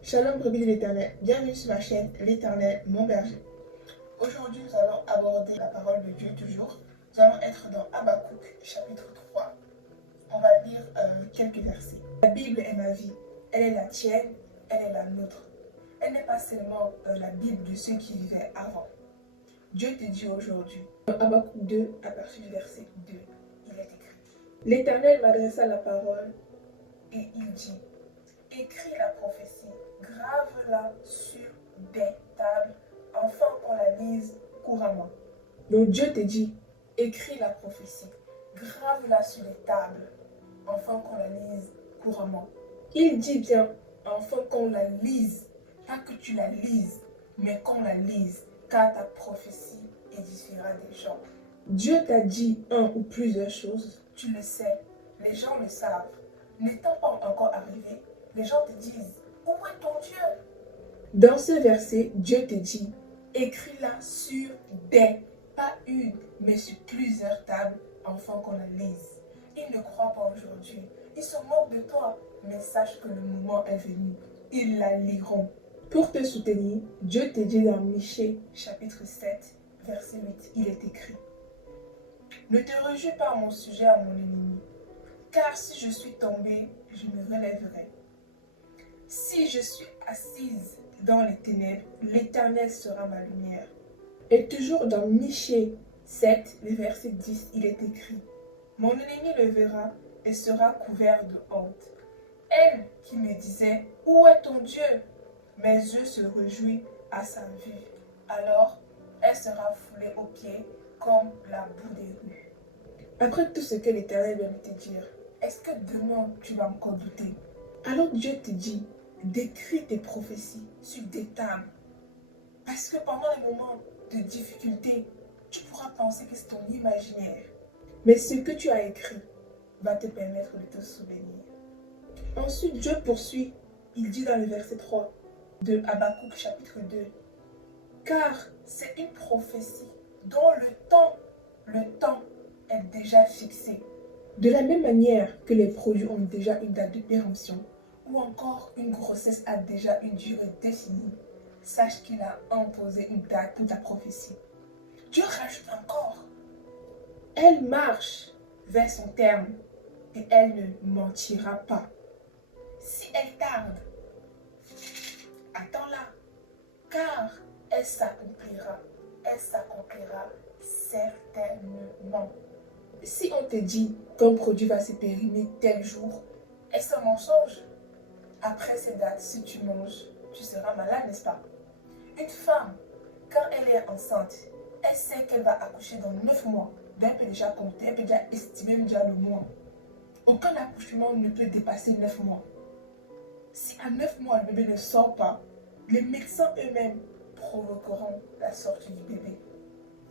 Shalom, brebis de l'Éternel. Bienvenue sur ma chaîne L'Éternel, mon berger. Aujourd'hui, nous allons aborder la parole de Dieu toujours. Nous allons être dans Habakkuk, chapitre 3. On va lire quelques versets. La Bible est ma vie. Elle est la tienne, elle est la nôtre. Elle n'est pas seulement la Bible de ceux qui vivaient avant. Dieu te dit aujourd'hui, dans Habakkuk 2, à partir du verset 2, il est écrit. L'Éternel m'adressa la parole et il dit, écris la prophétie, grave-la sur des tables, afin qu'on la lise couramment. Donc Dieu te dit, écris la prophétie, grave-la sur les tables, afin qu'on la lise couramment. Il dit bien, afin qu'on la lise, pas que tu la lises, mais qu'on la lise, car ta prophétie édifiera des gens. Dieu t'a dit un ou plusieurs choses, tu le sais, les gens le savent. N'étant pas encore arrivé, les gens te disent, où est ton Dieu? Dans ce verset, Dieu te dit, écris-la sur des, pas une, mais sur plusieurs tables, afin qu'on la lise. Ils ne croient pas aujourd'hui. Ils se moquent de toi, mais sache que le moment est venu. Ils la liront. Pour te soutenir, Dieu te dit dans Michée, chapitre 7, verset 8, il est écrit, ne te réjouis pas à mon sujet, à mon ennemi, car si je suis tombée, je me relèverai. Si je suis assise dans les ténèbres, l'Éternel sera ma lumière. Et toujours dans Michée 7, le verset 10, il est écrit, mon ennemi le verra et sera couvert de honte. Elle qui me disait, où est ton Dieu? Mes yeux se réjouissent à sa vue. Alors, elle sera foulée aux pieds comme la boue des rues. Après tout ce que l'Éternel vient de te dire, est-ce que demain tu vas encore douter? Alors Dieu te dit, d'écrire tes prophéties sur des tables. Parce que pendant les moments de difficulté, tu pourras penser que c'est ton imaginaire. Mais ce que tu as écrit va te permettre de te souvenir. Ensuite, Dieu poursuit. Il dit dans le verset 3 de Habakkuk chapitre 2. Car c'est une prophétie dont le temps est déjà fixé. De la même manière que les produits ont déjà une date de péremption, ou encore une grossesse a déjà une durée définie, sache qu'il a imposé une date pour ta prophétie. Dieu rajoute encore. Elle marche vers son terme et elle ne mentira pas. Si elle tarde, attends-la, car elle s'accomplira certainement. Si on te dit qu'un produit va se périmer tel jour, est-ce un mensonge? Après ces dates, si tu manges, tu seras malade, n'est-ce pas? Une femme, quand elle est enceinte, elle sait qu'elle va accoucher dans 9 mois. Donc elle peut déjà compter, elle peut déjà estimer déjà le mois. Aucun accouchement ne peut dépasser 9 mois. Si à 9 mois, le bébé ne sort pas, les médecins eux-mêmes provoqueront la sortie du bébé.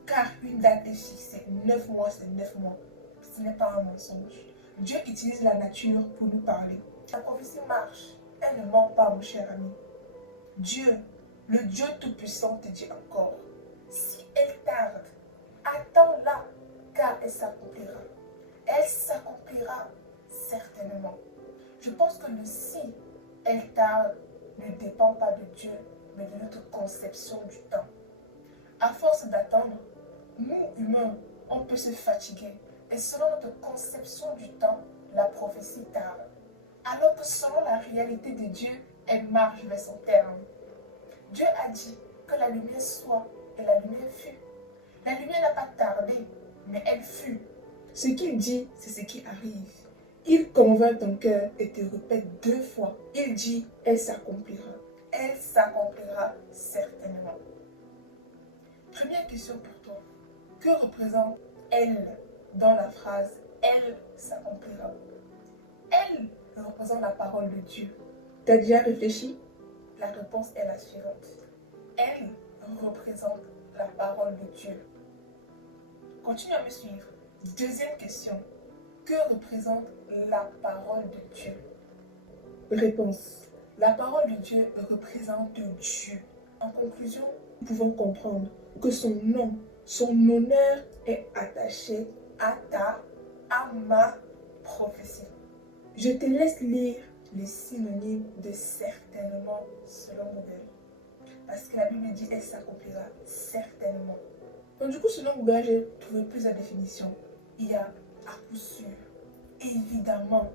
Car une date est fixée, 9 mois c'est 9 mois. Ce n'est pas un mensonge. Dieu utilise la nature pour nous parler. La prophétie marche, elle ne ment pas mon cher ami. Dieu, le Dieu Tout-Puissant te dit encore, si elle tarde, attends-la, car elle s'accomplira. Elle s'accomplira certainement. Je pense que le si elle tarde ne dépend pas de Dieu, mais de notre conception du temps. À force d'attendre, nous, humains, on peut se fatiguer. Et selon notre conception du temps, la prophétie tarde. Alors que selon la réalité de Dieu, elle marche vers son terme. Dieu a dit que la lumière soit, et la lumière fut. La lumière n'a pas tardé, mais elle fut. Ce qu'il dit, c'est ce qui arrive. Il convainc ton cœur et te répète 2 fois. Il dit, elle s'accomplira. Elle s'accomplira certainement. Première question pour toi. Que représente elle dans la phrase « elle s'accomplira » ? Elle représente la parole de Dieu. T'as déjà réfléchi? La réponse est la suivante. Elle représente la parole de Dieu. Continue à me suivre. Deuxième question. Que représente la parole de Dieu? Réponse. La parole de Dieu représente Dieu. En conclusion, nous pouvons comprendre que son nom, son honneur est attaché à ma prophétie. Je te laisse lire les synonymes de certainement selon Google. Parce que la Bible dit elle s'accomplira certainement. Donc du coup, selon Google, j'ai trouvé plusieurs définitions. Il y a à coup sûr, évidemment,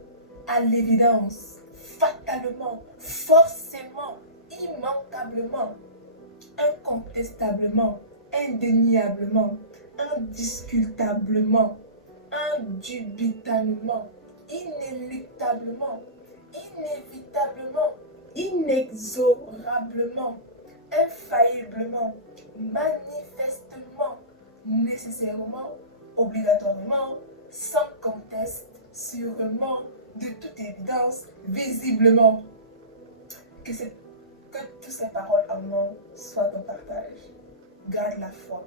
à l'évidence, fatalement, forcément, immanquablement, incontestablement, indéniablement, indiscutablement, indubitablement, inéluctablement, inévitablement, inexorablement, infailliblement, manifestement, nécessairement, obligatoirement, sans conteste, sûrement, de toute évidence, visiblement. Que, que toutes ces paroles en moi soient ton partage. Garde la foi,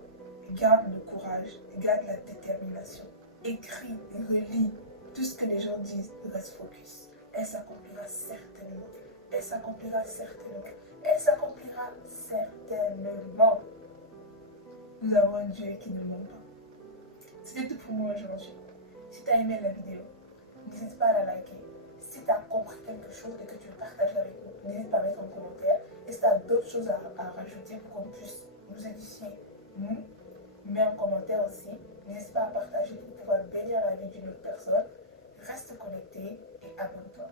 garde le courage, garde la détermination. Écris, relis tout ce que les gens disent, reste focus. Elle s'accomplira certainement. Elle s'accomplira certainement. Elle s'accomplira certainement. Nous avons un Dieu qui ne ment pas. C'était tout pour moi aujourd'hui. Si tu as aimé la vidéo, n'hésite pas à la liker. Si tu as compris quelque chose et que tu veux partager avec nous, n'hésite pas à mettre en commentaire. Et si tu as d'autres choses à rajouter pour qu'on puisse nous édifier, nous, mets en commentaire aussi. N'hésite pas à partager pour pouvoir bénir la vie d'une autre personne. Reste connecté et abonne-toi.